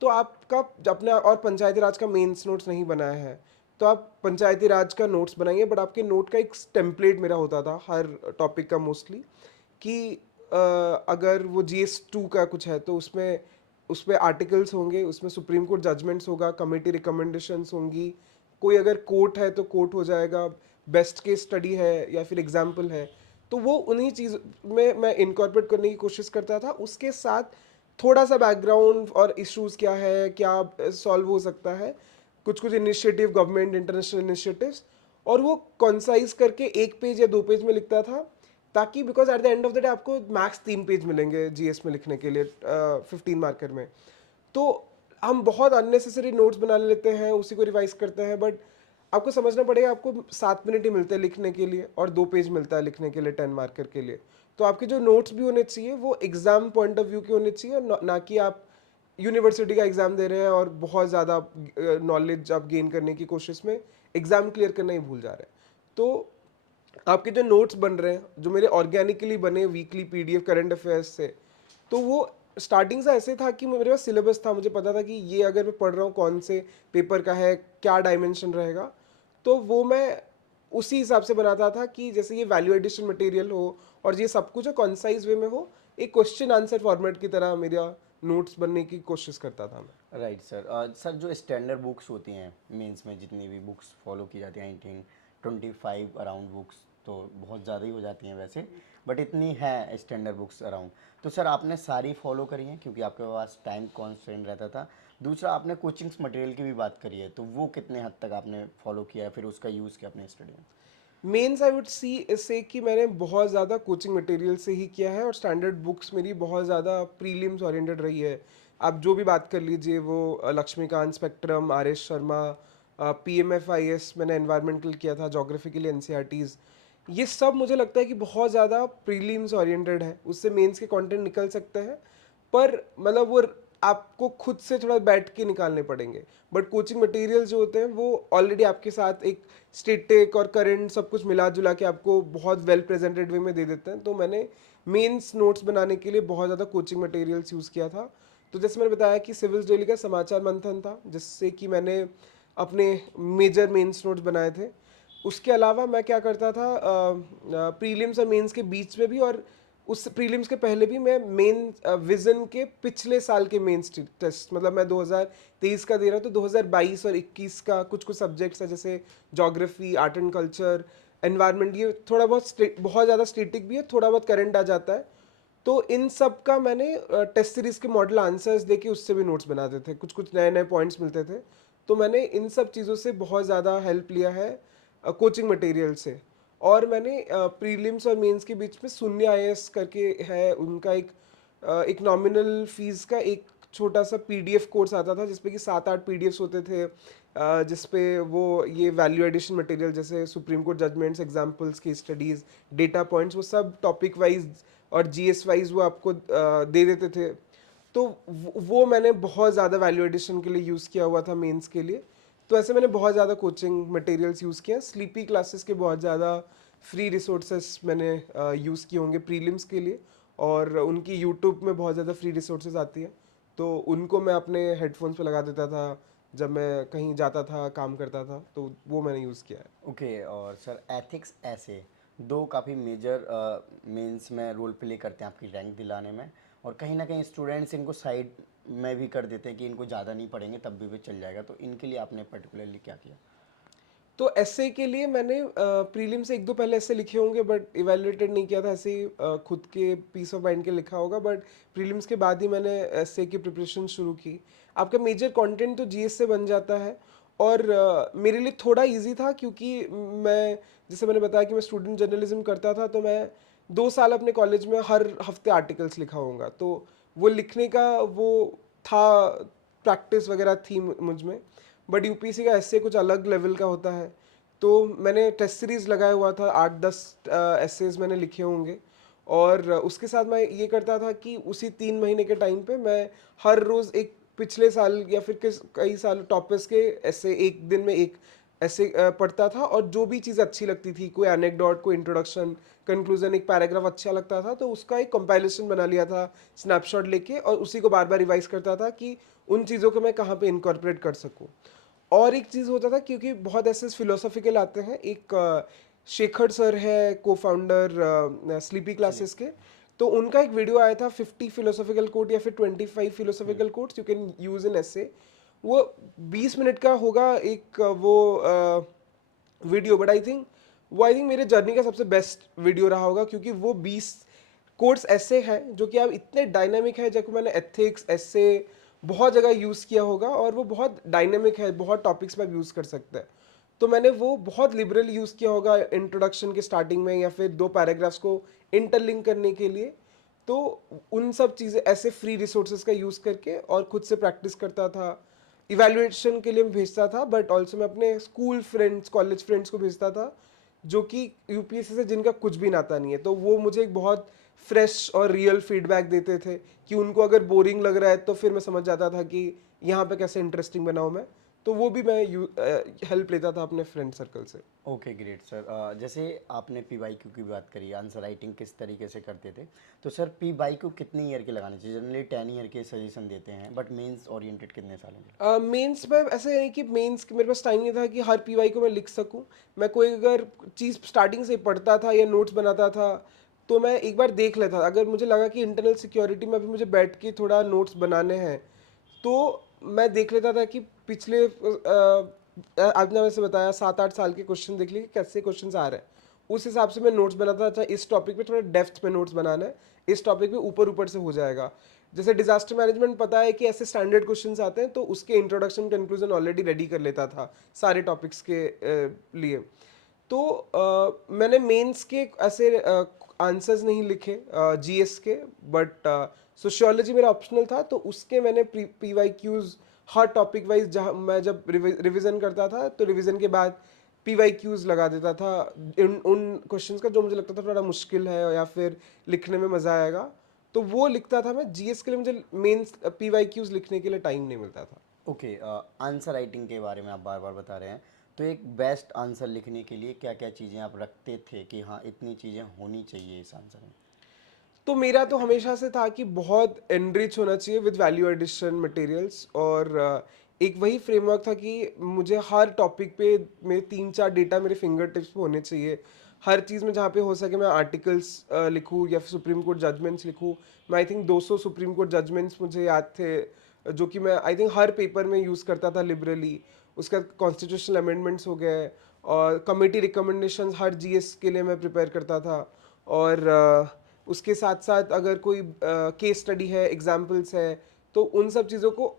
तो आपका अपना, और पंचायती राज का मेंस नोट्स नहीं बनाया है, तो आप पंचायती राज का नोट्स बनाइए। बट आपके नोट का एक टेम्पलेट मेरा होता था हर टॉपिक का मोस्टली, कि अगर वो GS2 का कुछ है तो उसमें आर्टिकल्स होंगे, उसमें सुप्रीम कोर्ट जजमेंट्स होगा, कमेटी रिकमेंडेशंस होंगी, कोई अगर कोर्ट है तो कोर्ट हो जाएगा, बेस्ट केस स्टडी है या फिर एग्जाम्पल है, तो वो उन्हीं चीज़ में मैं इनकॉर्पोरेट करने की कोशिश करता था। उसके साथ थोड़ा सा बैकग्राउंड और इश्यूज़ क्या है, क्या सॉल्व हो सकता है, कुछ इनिशिएटिव, गवर्नमेंट इंटरनेशनल इनिशिएटिव्स, और वो कंसाइज करके 1 पेज या 2 पेज में लिखता था, ताकि because at the end of the day आपको मैक्स 3 पेज मिलेंगे GS में लिखने के लिए 15 मार्कर में। तो हम बहुत अननेसेसरी नोट्स बना लेते हैं, उसी को रिवाइज करते हैं, बट आपको समझना पड़ेगा आपको 7 मिनट ही मिलते हैं लिखने के लिए और 2 पेज मिलता है लिखने के लिए 10 मार्कर के लिए। तो आपके जो नोट्स भी होने चाहिए वो एग्जाम पॉइंट ऑफ व्यू के होने चाहिए, ना कि आप यूनिवर्सिटी का एग्ज़ाम दे रहे हैं और बहुत ज़्यादा नॉलेज आप गेन करने की कोशिश में एग्ज़ाम क्लियर करना ही भूल जा रहे हैं। तो आपके जो नोट्स बन रहे हैं, जो मेरे ऑर्गेनिकली बने वीकली पीडीएफ करंट अफेयर्स से, तो वो स्टार्टिंग से ऐसे था कि मेरे पास सिलेबस था, मुझे पता था कि ये अगर मैं पढ़ रहा हूँ कौन से पेपर का है, क्या डायमेंशन रहेगा, तो वो मैं उसी हिसाब से बनाता था कि जैसे ये वैल्यू एडिशन मटेरियल हो और ये सब कुछ कंसाइज वे में हो, एक क्वेश्चन आंसर फॉर्मेट की तरह मेरा नोट्स बनने की कोशिश करता था मैं। Right sir. सर जो स्टैंडर्ड बुक्स होती हैं मेंस में, जितनी भी बुक्स फॉलो की जाती हैं, आई थिंक 25 अराउंड बुक्स, तो बहुत ज़्यादा ही हो जाती हैं वैसे, बट इतनी है स्टैंडर्ड बुक्स अराउंड। तो सर आपने सारी फॉलो करी हैं क्योंकि आपके पास टाइम कॉन्स्टेंट रहता था। दूसरा, आपने कोचिंग्स मटेरियल की भी बात करी है, तो वो कितने हद तक आपने फॉलो किया है, फिर उसका यूज़ किया अपने स्टडी में? मेंस आई वुड सी इससे कि मैंने बहुत ज़्यादा कोचिंग मटेरियल से ही किया है और स्टैंडर्ड बुक्स मेरी बहुत ज़्यादा प्रीलिम्स ओरिएंटेड रही है। आप जो भी बात कर लीजिए, वो Laxmikanth, Spectrum, R S Sharma, PMFIS मैंने एनवायरमेंटल किया था, जोग्राफी के लिए NCERTs, ये सब मुझे लगता है कि बहुत ज़्यादा प्रीलिम्स ओरिएंटेड है, उससे मेंस के कंटेंट निकल सकते हैं, पर मतलब वो आपको खुद से थोड़ा बैठ के निकालने पड़ेंगे। बट कोचिंग मटेरियल जो होते हैं वो ऑलरेडी आपके साथ एक स्टेटिक और करंट सब कुछ मिला जुला के आपको बहुत वेल प्रेजेंटेड वे में दे देते हैं। तो मैंने मेंस नोट्स बनाने के लिए बहुत ज़्यादा कोचिंग मटेरियल्स यूज़ किया था। तो जैसे मैंने बताया कि सिविल्स डेली का समाचार मंथन था, जिससे कि मैंने अपने मेजर मेंस नोट्स बनाए थे। उसके अलावा मैं क्या करता था, प्रीलिम्स और मेंस के बीच में भी और उस प्रीलिम्स के पहले भी मैं मेन विजन के पिछले साल के मेंस टेस्ट, मतलब मैं 2023 का दे रहा हूँ, तो 2022 और 21 का कुछ कुछ सब्जेक्ट्स है, जैसे geography, art and culture, environment, ये थोड़ा बहुत ज़्यादा स्टेटिक भी है, थोड़ा बहुत करंट आ जाता है। तो इन सब का मैंने टेस्ट सीरीज के मॉडल आंसर्स देके उससे भी नोट्स बनाते थे, कुछ कुछ नए नए पॉइंट्स मिलते थे। तो मैंने इन सब चीज़ों से बहुत ज़्यादा हेल्प लिया है कोचिंग मटेरियल से। और मैंने प्रीलिम्स और मेंस के बीच में शून्य IAS करके है, उनका एक नॉमिनल फीस का एक छोटा सा PDF कोर्स आता था, जिसपे कि 7-8 PDFs होते थे, जिसपे वो ये वैल्यू एडिशन मटेरियल जैसे सुप्रीम कोर्ट जजमेंट्स, एग्जाम्पल्स की स्टडीज़, डेटा पॉइंट्स, वो सब टॉपिक वाइज और GS वाइज वो आपको दे देते थे। तो वो मैंने बहुत ज़्यादा वैल्यू एडिशन के लिए यूज़ किया हुआ था मेंस के लिए। तो ऐसे मैंने बहुत ज़्यादा कोचिंग मटेरियल्स यूज़ किए हैं। स्लीपी क्लासेस के बहुत ज़्यादा फ्री रिसोर्सेस मैंने यूज़ किए होंगे प्रीलिम्स के लिए, और उनकी यूट्यूब में बहुत ज़्यादा फ्री रिसोर्सेज आती हैं, तो उनको मैं अपने हेडफोन्स पे लगा देता था जब मैं कहीं जाता था, काम करता था, तो वो मैंने यूज़ किया है। ओके। और सर एथिक्स ऐसे दो काफ़ी मेजर मेंस में रोल प्ले करते हैं आपकी रैंक दिलाने में, और कहीं ना कहीं स्टूडेंट्स इनको साइड में भी कर देते हैं कि इनको ज़्यादा नहीं पढ़ेंगे तब भी चल जाएगा, तो इनके लिए आपने पर्टिकुलरली क्या किया? तो ऐसे के लिए मैंने प्रीलिम से 1-2 पहले ऐसे लिखे होंगे, बट इवेलुएटेड नहीं किया था, ऐसे ही खुद के पीस ऑफ माइंड के लिखा होगा। बट प्रीलिम्स के बाद ही मैंने ऐसे की प्रिपरेशन शुरू की। आपका मेजर कंटेंट तो GS से बन जाता है, और मेरे लिए थोड़ा इजी था क्योंकि मैं, जैसे मैंने बताया कि मैं स्टूडेंट जर्नलिज्म करता था, तो मैं 2 साल अपने कॉलेज में हर हफ्ते आर्टिकल्स लिखा होऊंगा, तो वो लिखने का वो था, प्रैक्टिस वगैरह थी मुझ में। बट UPSC का ऐसे कुछ अलग लेवल का होता है, तो मैंने टेस्ट सीरीज लगाया हुआ था, 8-10 एसेज मैंने लिखे होंगे, और उसके साथ मैं ये करता था कि उसी 3 महीने के टाइम पे मैं हर रोज़ एक पिछले साल या फिर कई साल टॉपर्स के ऐसे एक दिन में एक ऐसे पढ़ता था, और जो भी चीज़ अच्छी लगती थी, कोई एनेक्डोट, कोई इंट्रोडक्शन, कंक्लूजन, एक पैराग्राफ अच्छा लगता था, तो उसका एक कंपाइलेशन बना लिया था स्नैपशॉट लेके, और उसी को बार बार रिवाइज करता था कि उन चीज़ों को मैं कहाँ पे इनकॉर्पोरेट कर सकूँ। और एक चीज़ होता था, क्योंकि बहुत ऐसे फिलोसॉफिकल आते हैं, एक शेखर सर है को फाउंडर स्लीपी क्लासेस के, तो उनका एक वीडियो आया था 50 फिलोसॉफिकल कोट या फिर 25 philosophical quotes you can use in essay. वो 20 मिनट का होगा एक वो वीडियो, बट आई थिंक मेरे जर्नी का सबसे बेस्ट वीडियो रहा होगा, क्योंकि वो 20 कोर्स ऐसे हैं जो कि आप इतने डायनामिक है, जब मैंने एथिक्स ऐसे बहुत जगह यूज़ किया होगा, और वो बहुत डायनेमिक है, बहुत टॉपिक्स पर यूज़ कर सकते हैं। तो मैंने वो बहुत लिबरल यूज़ किया होगा इंट्रोडक्शन के स्टार्टिंग में, या फिर 2 पैराग्राफ्स को इंटरलिंक करने के लिए। तो उन सब चीज़ें ऐसे फ्री रिसोर्सेज का यूज़ करके और खुद से प्रैक्टिस करता था। इवैल्यूएशन के लिए मैं भेजता था, बट ऑल्सो मैं अपने स्कूल फ्रेंड्स, कॉलेज फ्रेंड्स को भेजता था, जो कि UPSC से जिनका कुछ भी नाता नहीं है, तो वो मुझे एक बहुत फ्रेश और रियल फीडबैक देते थे कि उनको अगर बोरिंग लग रहा है तो फिर मैं समझ जाता था कि यहाँ पे कैसे इंटरेस्टिंग बनाऊँ मैं, तो वो भी मैं हेल्प लेता था अपने फ्रेंड सर्कल से। Okay great sir. जैसे आपने पी की बात करी, आंसर राइटिंग किस तरीके से करते थे, तो सर पी कितनी ईयर के लगाने चाहिए? जनरली 10 ईयर के सजेशन देते हैं, बट मेंस ओरिएंटेड कितने सालों के? मेंस में ऐसे है कि मेंस मेरे पास टाइम नहीं था कि हर पीवाई को मैं लिख सकूं। मैं कोई अगर चीज़ स्टार्टिंग से पढ़ता था या नोट्स बनाता था तो मैं एक बार देख लेता था। अगर मुझे लगा कि इंटरनल सिक्योरिटी में अभी मुझे बैठ के थोड़ा नोट्स बनाने हैं तो मैं देख लेता था कि पिछले आपने वैसे बताया 7-8 साल के क्वेश्चन देख लिए कि कैसे क्वेश्चन आ रहे हैं, उस हिसाब से मैं नोट्स बनाता था। अच्छा इस टॉपिक पे थोड़ा डेप्थ में नोट्स बनाना है, इस टॉपिक पे ऊपर ऊपर से हो जाएगा। जैसे डिजास्टर मैनेजमेंट पता है कि ऐसे स्टैंडर्ड क्वेश्चंस आते हैं तो उसके इंट्रोडक्शन कंक्लूजन ऑलरेडी रेडी कर लेता था सारे टॉपिक्स के लिए। तो मैंने मेंस के ऐसे आंसर्स नहीं लिखे जीएस के, बट सोशियोलॉजी मेरा ऑप्शनल था तो उसके मैंने पीवाईक्यूज हर टॉपिक वाइज, जहाँ मैं जब रिवीजन करता था तो रिवीजन के बाद पीवाईक्यूज लगा देता था उन क्वेश्चंस का जो मुझे लगता था थोड़ा मुश्किल है या फिर लिखने में मज़ा आएगा, तो वो लिखता था मैं। जीएस के लिए मुझे मेंस पीवाईक्यूज लिखने के लिए टाइम नहीं मिलता था। ओके, आंसर राइटिंग के बारे में आप बार बार बता रहे हैं, तो एक बेस्ट आंसर लिखने के लिए क्या क्या चीज़ें आप रखते थे कि हाँ इतनी चीज़ें होनी चाहिए इस आंसर में? तो मेरा तो हमेशा से था कि बहुत एनरिच होना चाहिए विद वैल्यू एडिशन मटेरियल्स, और एक वही फ्रेमवर्क था कि मुझे हर टॉपिक पे मेरे 3-4 डेटा मेरे फिंगर टिप्स पे होने चाहिए। हर चीज़ में जहाँ पे हो सके मैं आर्टिकल्स लिखूँ या फिर सुप्रीम कोर्ट जजमेंट्स लिखूँ। मैं I think 200 supreme court judgments मुझे याद थे जो कि मैं आई थिंक हर पेपर में यूज़ करता था लिबरली। उसका कॉन्स्टिट्यूशनल अमेंडमेंट्स हो गए और कमेटी रिकमेंडेशंस हर जीएस के लिए मैं प्रिपेयर करता था। और उसके साथ साथ अगर कोई केस स्टडी है, एग्जाम्पल्स है, तो उन सब चीज़ों को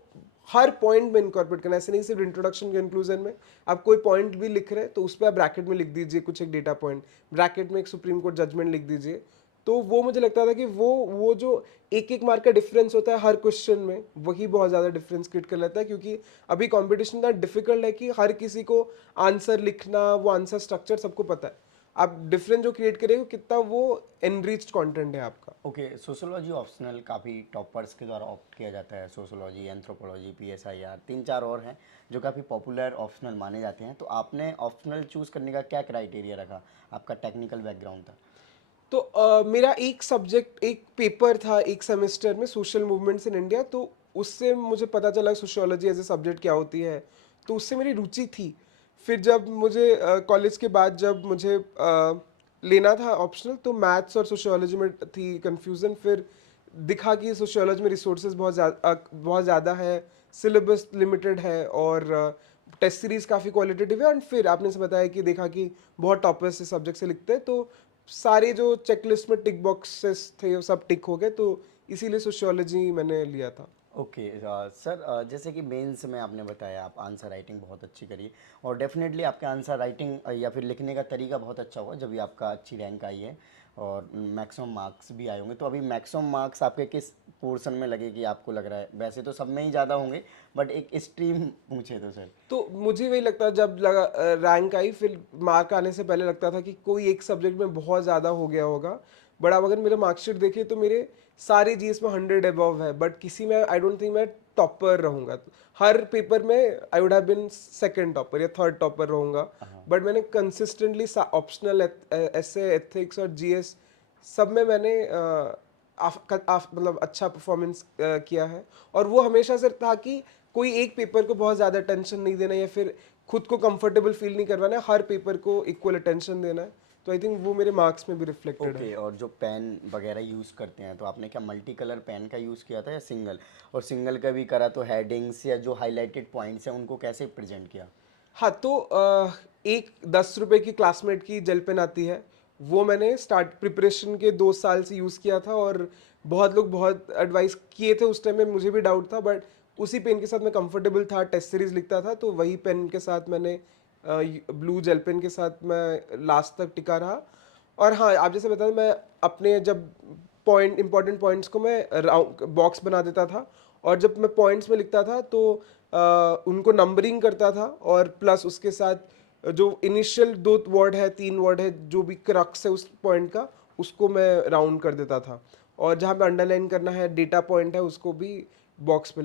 हर पॉइंट में इनकॉर्पोरेट करना। ऐसे नहीं सिर्फ इंट्रोडक्शन कंक्लूजन में आप कोई पॉइंट भी लिख रहे हैं तो उस पर आप ब्रैकेट में लिख दीजिए कुछ एक डेटा पॉइंट, ब्रैकेट में एक सुप्रीम कोर्ट जजमेंट लिख दीजिए। तो वो मुझे लगता था कि वो जो एक एक मार्क का डिफरेंस होता है हर क्वेश्चन में, वही बहुत ज़्यादा डिफरेंस क्रिएट कर लेता है, क्योंकि अभी कंपटीशन इतना डिफिकल्ट है कि हर किसी को आंसर लिखना, वो आंसर स्ट्रक्चर सबको पता है। आप डिफरेंस जो क्रिएट करेंगे कितना वो एनरिच्ड कंटेंट है आपका। ओके, सोशोलॉजी ऑप्शनल काफ़ी टॉपर्स के द्वारा ऑप्ट किया जाता है। सोशोलॉजी, एंथ्रोपोलॉजी, पीएसआईआर, 3-4 और हैं जो काफ़ी पॉपुलर ऑप्शनल माने जाते हैं। तो आपने ऑप्शनल चूज़ करने का क्या क्राइटेरिया रखा? आपका टेक्निकल बैकग्राउंड था? तो मेरा एक सब्जेक्ट, एक पेपर था एक सेमेस्टर में, सोशल मूवमेंट्स इन इंडिया, तो उससे मुझे पता चला सोशियोलॉजी एज ए सब्जेक्ट क्या होती है, तो उससे मेरी रुचि थी। फिर जब मुझे कॉलेज के बाद जब मुझे लेना था ऑप्शनल, तो मैथ्स और सोशियोलॉजी में थी कन्फ्यूज़न। फिर दिखा कि सोशियोलॉजी में रिसोर्सेज बहुत ज़्यादा है, सिलेबस लिमिटेड है और टेस्ट सीरीज़ काफ़ी क्वालिटेटिव है। एंड फिर आपने से बताया कि देखा कि बहुत टॉपर्स इस सब्जेक्ट से लिखते हैं, तो सारे जो चेकलिस्ट में टिक बॉक्सेस थे वो सब टिक हो गए, तो इसीलिए सोशियोलॉजी मैंने लिया था। ओके सर, जैसे कि मेंस में आपने बताया आप आंसर राइटिंग बहुत अच्छी करी, और डेफिनेटली आपका आंसर राइटिंग या फिर लिखने का तरीका बहुत अच्छा हुआ जब भी आपका अच्छी रैंक आई है और मैक्सिमम मार्क्स भी आए होंगे। तो अभी मैक्सिमम मार्क्स आपके किस पोर्शन में लगे कि आपको लग रहा है? वैसे तो सब में ही ज़्यादा होंगे, बट एक स्ट्रीम पूछे तो सर। तो मुझे वही लगता जब लगा रैंक आई, फिर मार्क आने से पहले लगता था कि कोई एक सब्जेक्ट में बहुत ज़्यादा हो गया होगा, बट अब अगर मेरा मार्कशीट देखे तो मेरे सारे जीएस में 100 अबव है, बट किसी में आई डोंट थिंक मैं टॉपर रहूँगा। हर पेपर में I would have been second topper या थर्ड टॉपर रहूँगा, बट मैंने कंसिस्टेंटली ऑप्शनल, ऐसे, एथिक्स और जीएस सब में मैंने मतलब अच्छा परफॉर्मेंस किया है। और वो हमेशा से था कि कोई एक पेपर को बहुत ज़्यादा टेंशन नहीं देना या फिर खुद को कंफर्टेबल फील नहीं करवाना है, हर पेपर को इक्वल अटेंशन देना है। तो आई थिंक वो मेरे मार्क्स में भी रिफ्लेक्टेड है। ओके, और जो पेन वगैरह यूज़ करते हैं तो आपने क्या मल्टी कलर पेन का यूज़ किया था या सिंगल? और सिंगल का भी करा तो हेडिंग्स या जो हाईलाइटेड पॉइंट्स हैं उनको कैसे प्रेजेंट किया? हाँ, तो एक 10 रुपए की क्लासमेट की जेल पेन आती है, वो मैंने स्टार्ट प्रिपरेशन के 2 साल से यूज़ किया था, और बहुत लोग बहुत एडवाइस किए थे उस टाइम में, मुझे भी डाउट था, बट उसी पेन के साथ मैं कंफर्टेबल था, टेस्ट सीरीज लिखता था, तो वही पेन के साथ मैंने ब्लू जेल पेन के साथ मैं लास्ट तक टिका रहा। और हाँ, आप जैसे बताया, मैं अपने जब इंपॉर्टेंट पॉइंट्स को मैं राउंड बॉक्स बना देता था, और जब मैं पॉइंट्स में लिखता था तो उनको नंबरिंग करता था, और प्लस उसके साथ जो इनिशियल 2 वर्ड है, 3 वर्ड है, जो भी क्रक्स है उस पॉइंट का, उसको मैं राउंड कर देता था, और जहाँ पे अंडरलाइन करना है, डेटा पॉइंट है, उसको भी बॉक्स पे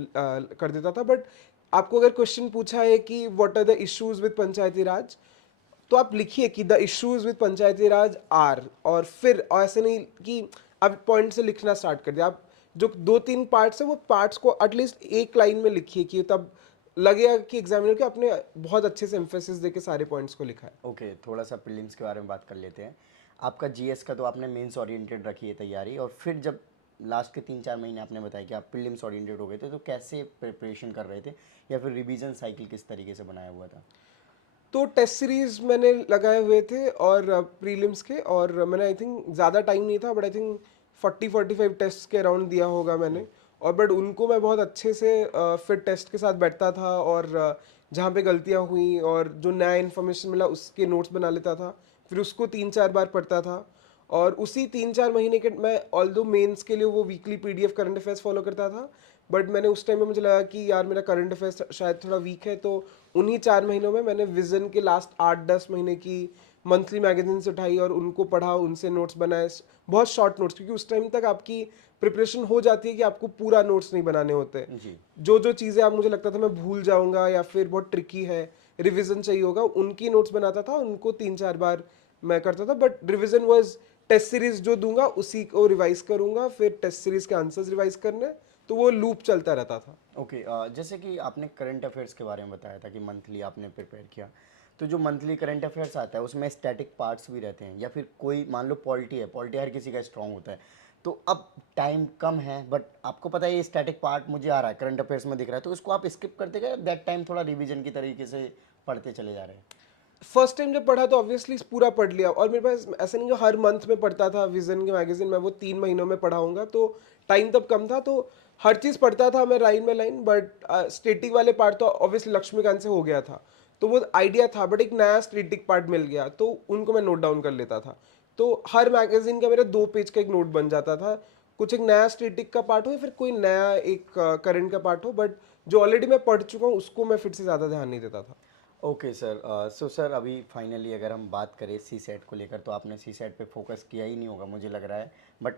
कर देता था। बट आपको अगर क्वेश्चन पूछा है कि what are the issues with Panchayati Raj, तो आप लिखिए कि the issues with Panchayati Raj are, और फिर ऐसे नहीं कि आप पॉइंट से लिखना स्टार्ट कर दिया, आप जो 2-3 पार्ट्स है वो पार्ट्स को एटलीस्ट एक लाइन में लिखिए, कि तब लगेगा कि एग्जामिनर के आपने बहुत अच्छे से एम्फेसिस देके सारे पॉइंट्स को लिखा है। ओके, थोड़ा सा प्रीलिम्स के बारे में बात कर लेते हैं। आपका जीएस का तो आपने मेंस ओरिएंटेड रखी है तैयारी, और फिर जब लास्ट के 3-4 महीने आपने बताया कि आप प्रीलिम्स ओरिएंटेड हो गए थे, तो कैसे प्रिपरेशन कर रहे थे, या फिर रिवीजन साइकिल किस तरीके से बनाया हुआ था? तो टेस्ट सीरीज मैंने लगाए हुए थे और प्रीलिम्स के, और मैंने आई थिंक ज़्यादा टाइम नहीं था, बट आई थिंक 40-45 टेस्ट के अराउंड दिया होगा मैंने। और बट उनको मैं बहुत अच्छे से फिर टेस्ट के साथ बैठता था, और जहाँ पे गलतियाँ हुई और जो नया इन्फॉर्मेशन मिला उसके नोट्स बना लेता था, फिर उसको 3-4 बार पढ़ता था। और उसी 3-4 महीने के मैं ऑल्दो मेंस के लिए वो weekly PDF current affairs follow करता था, बट मैंने उस टाइम में मुझे लगा कि यार मेरा करंट अफेयर्स शायद थोड़ा वीक है, तो उन्हीं 4 महीनों में मैंने विजन के लास्ट 8-10 महीने की मंथली मैगजीन्स उठाई और उनको पढ़ा, उनसे नोट्स बनाए, बहुत शॉर्ट नोट्स, क्योंकि उस टाइम तक आपकी प्रिपरेशन हो जाती है कि आपको पूरा नोट्स नहीं बनाने होते। जी। जो जो चीज़ें आप, मुझे लगता था मैं भूल जाऊंगा या फिर बहुत ट्रिकी है, रिवीजन चाहिए होगा, उनकी नोट्स बनाता था, उनको 3-4 बार मैं करता था। But revision was test series जो दूंगा उसी को रिवाइज करूंगा, फिर टेस्ट सीरीज के आंसर्स रिवाइज करने, तो वो लूप चलता रहता था। ओके, जैसे कि आपने करंट अफेयर्स के बारे में बताया था कि मंथली आपने प्रिपेयर किया, तो जो मंथली करंट अफेयर्स आता है उसमें स्टैटिक पार्ट्स भी रहते हैं, या फिर कोई मान लो पॉलिटी है, पॉलिटी हर किसी का स्ट्रांग होता है, तो अब टाइम कम है बट आपको पता है ये स्टैटिक पार्ट मुझे आ रहा है, करंट अफेयर्स में दिख रहा है, तो उसको आप स्किप करते गए, दैट टाइम थोड़ा रिवीजन की तरीके से पढ़ते चले जा रहे हैं? फर्स्ट टाइम जब पढ़ा तो ऑब्वियसली पूरा पढ़ लिया, और मेरे पास ऐसा नहीं कि हर मंथ में पढ़ता था विजन के मैगजीन, मैं वो 3 महीनों में पढ़ाऊंगा, तो टाइम तब कम था, तो हर चीज़ पढ़ता था मैं line by line. But static वाले पार्ट तो ऑब्वियसली लक्ष्मीकांत से हो गया था, तो वो आइडिया था, बट एक नया स्टेटिक पार्ट मिल गया, तो उनको मैं नोट डाउन कर लेता था। तो हर मैगजीन का मेरा 2 पेज का एक नोट बन जाता था, कुछ एक नया स्टेटिक का पार्ट हो या फिर कोई नया एक करंट का पार्ट हो, बट जो ऑलरेडी मैं पढ़ चुका हूँ उसको मैं फिर से ज़्यादा ध्यान नहीं देता था। ओके सर, सो सर अभी फाइनली अगर हम बात करें सी सेट को लेकर, तो आपने सी सेट पे फोकस किया ही नहीं होगा मुझे लग रहा है, बट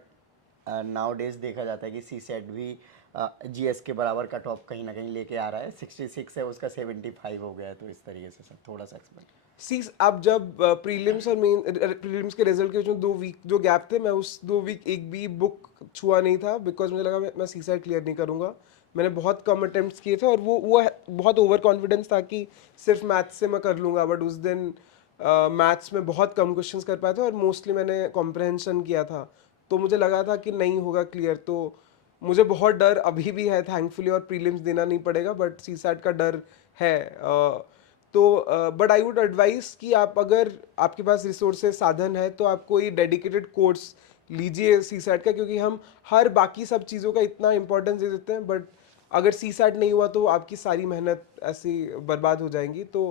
नाउ डेज देखा जाता है कि सी सेट भी जीएस के बराबर कट ऑफ कहीं ना कहीं लेके आ रहा है, 66 है उसका 75 हो गया है, तो इस तरीके से सर थोड़ा सा एक्सप्लेन। सी आप जब प्रीलिम्स और मेन प्रीलिम्स के रिजल्ट के बीच में 2 वीक जो गैप थे, मैं उस 2 वीक एक भी बुक छुआ नहीं था, बिकॉज मुझे लगा मैं सी सेट क्लियर नहीं करूँगा। मैंने बहुत कम अटेम्प्ट्स किए थे, और वो बहुत ओवर कॉन्फिडेंस था कि सिर्फ मैथ्स से मैं कर लूँगा, बट उस दिन मैथ्स में बहुत कम क्वेश्चंस कर पाए थे, और मोस्टली मैंने कॉम्प्रहेंशन किया था, तो मुझे लगा था कि नहीं होगा क्लियर। तो मुझे बहुत डर अभी भी है थैंकफुली, और प्रीलिम्स देना नहीं पड़ेगा, बट सी सेट का डर है। तो बट आई वुड एडवाइस कि आप, अगर आपके पास रिसोर्सेज साधन है, तो आप कोई डेडिकेटेड कोर्स लीजिए सी सेट का, क्योंकि हम हर बाकी सब चीज़ों का इतना इंपॉर्टेंस दे देते हैं, बट अगर सी सेट नहीं हुआ तो आपकी सारी मेहनत ऐसी बर्बाद हो जाएंगी। तो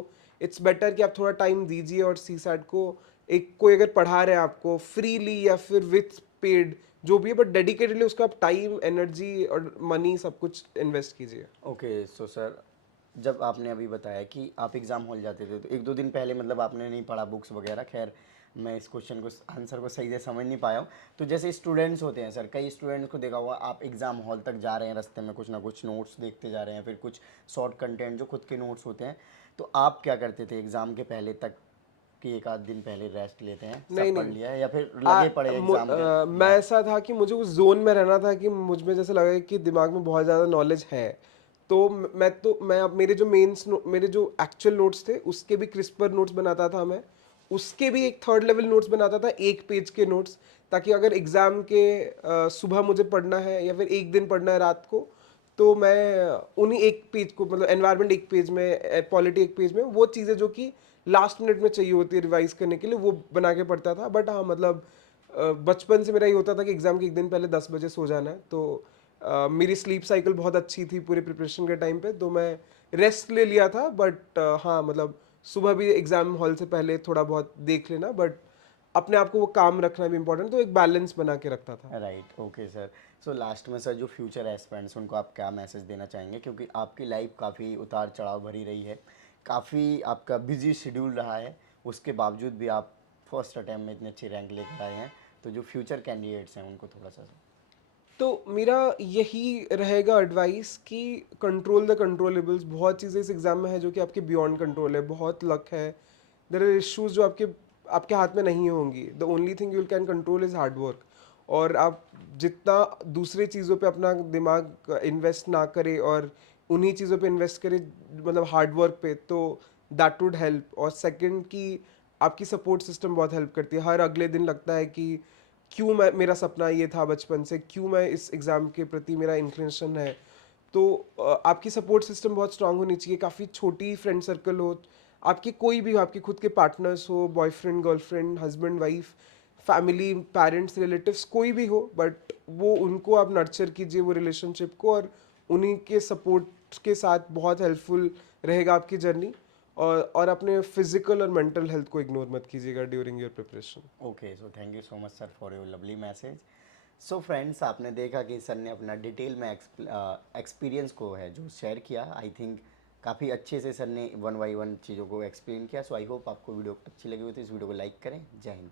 इट्स बेटर कि आप थोड़ा टाइम दीजिए, और सी सेट को एक कोई अगर पढ़ा रहे हैं आपको फ्रीली या फिर विथ पेड जो भी है, बट डेडिकेटेडली उसका आप टाइम, एनर्जी और मनी सब कुछ इन्वेस्ट कीजिए। ओके, सो सर जब आपने अभी बताया कि आप एग्ज़ाम हॉल जाते थे, तो 1-2 दिन पहले मतलब आपने नहीं पढ़ा बुक्स वगैरह, खैर मैं इस क्वेश्चन को आंसर को सही से समझ नहीं पाया हूँ। तो जैसे स्टूडेंट्स होते हैं सर, कई स्टूडेंट्स को देखा हुआ आप एग्ज़ाम हॉल तक जा रहे हैं, रास्ते में कुछ ना कुछ नोट्स देखते जा रहे हैं, फिर कुछ शॉर्ट कंटेंट जो खुद के नोट्स होते हैं, तो आप क्या करते थे एग्ज़ाम के पहले तक, कि 1 आध दिन पहले रेस्ट लेते हैं, सब नहीं पढ़ नहीं, लिया है, या फिर लगे पड़े एग्ज़ाम मैं ऐसा था कि मुझे उस जोन में रहना था, कि मुझ में जैसे लगा कि दिमाग में बहुत ज़्यादा नॉलेज है, तो मैं अब मेरे जो मेरे जो एक्चुअल नोट्स थे उसके भी क्रिस्पर नोट्स बनाता था मैं, उसके भी एक 3rd लेवल नोट्स बनाता था, 1 पेज के नोट्स, ताकि अगर एग्ज़ाम के सुबह मुझे पढ़ना है या फिर एक दिन पढ़ना है रात को, तो मैं उन्हीं 1 पेज को, मतलब एनवायरनमेंट 1 पेज में, पॉलिटी 1 पेज में, वो चीज़ें जो कि लास्ट मिनट में चाहिए होती है रिवाइज करने के लिए, वो बना के पढ़ता था। बट हाँ, मतलब बचपन से मेरा ये होता था कि एग्ज़ाम के एक दिन पहले 10 बजे सो जाना है, तो मेरी स्लीप साइकिल बहुत अच्छी थी पूरे प्रिपरेशन के टाइम पे, तो मैं रेस्ट ले लिया था। बट हाँ, मतलब सुबह भी एग्ज़ाम हॉल से पहले थोड़ा बहुत देख लेना, बट अपने आप को वो काम रखना भी इम्पोर्टेंट, तो एक बैलेंस बना के रखता था। Right, okay sir. So last में सर जो फ्यूचर एस्पिरेंट्स उनको आप क्या मैसेज देना चाहेंगे, क्योंकि आपकी लाइफ काफ़ी उतार चढ़ाव भरी रही है, काफ़ी आपका बिजी शेड्यूल रहा है, उसके बावजूद भी आप फर्स्ट अटैम्प्ट में इतनी अच्छी रैंक लेकर आए हैं, तो जो फ्यूचर कैंडिडेट्स हैं उनको थोड़ा सा। तो मेरा यही रहेगा एडवाइस कि कंट्रोल द कंट्रोलेबल्स। बहुत चीज़ें इस एग्ज़ाम में है जो कि आपके बियॉन्ड कंट्रोल है, बहुत लक है, देयर आर इश्यूज जो आपके आपके हाथ में नहीं होंगी। The only thing you can control is hard work. और आप जितना दूसरे चीज़ों पे अपना दिमाग इन्वेस्ट ना करें और उन्हीं चीज़ों पे इन्वेस्ट करें, मतलब हार्ड वर्क पे, तो दैट वुड हेल्प। और सेकंड कि आपकी सपोर्ट सिस्टम बहुत हेल्प करती है। हर अगले दिन लगता है कि क्यों मैं, मेरा सपना ये था बचपन से, क्यों मैं इस एग्ज़ाम के प्रति मेरा इंक्लिनेशन है। तो आपकी सपोर्ट सिस्टम बहुत स्ट्रांग होनी चाहिए। काफ़ी छोटी फ्रेंड सर्कल हो, आपकी कोई भी हो, आपके खुद के पार्टनर्स हो, boyfriend girlfriend husband wife, family parents relatives, कोई भी हो, बट वो उनको आप नर्चर कीजिए वो रिलेशनशिप को, और उन्हीं के सपोर्ट के साथ बहुत हेल्पफुल रहेगा आपकी जर्नी। और अपने फिजिकल और मेंटल हेल्थ को इग्नोर मत कीजिएगा during your preparation. Okay, so thank you so much sir for your lovely message. So friends, आपने देखा कि सर ने अपना डिटेल में एक्सपीरियंस को है जो शेयर किया। आई थिंक काफ़ी अच्छे से सर ने 1 बाय 1 चीज़ों को एक्सप्लेन किया। सो आई होप आपको वीडियो अच्छी लगी हो तो इस वीडियो को लाइक करें। जय हिंद।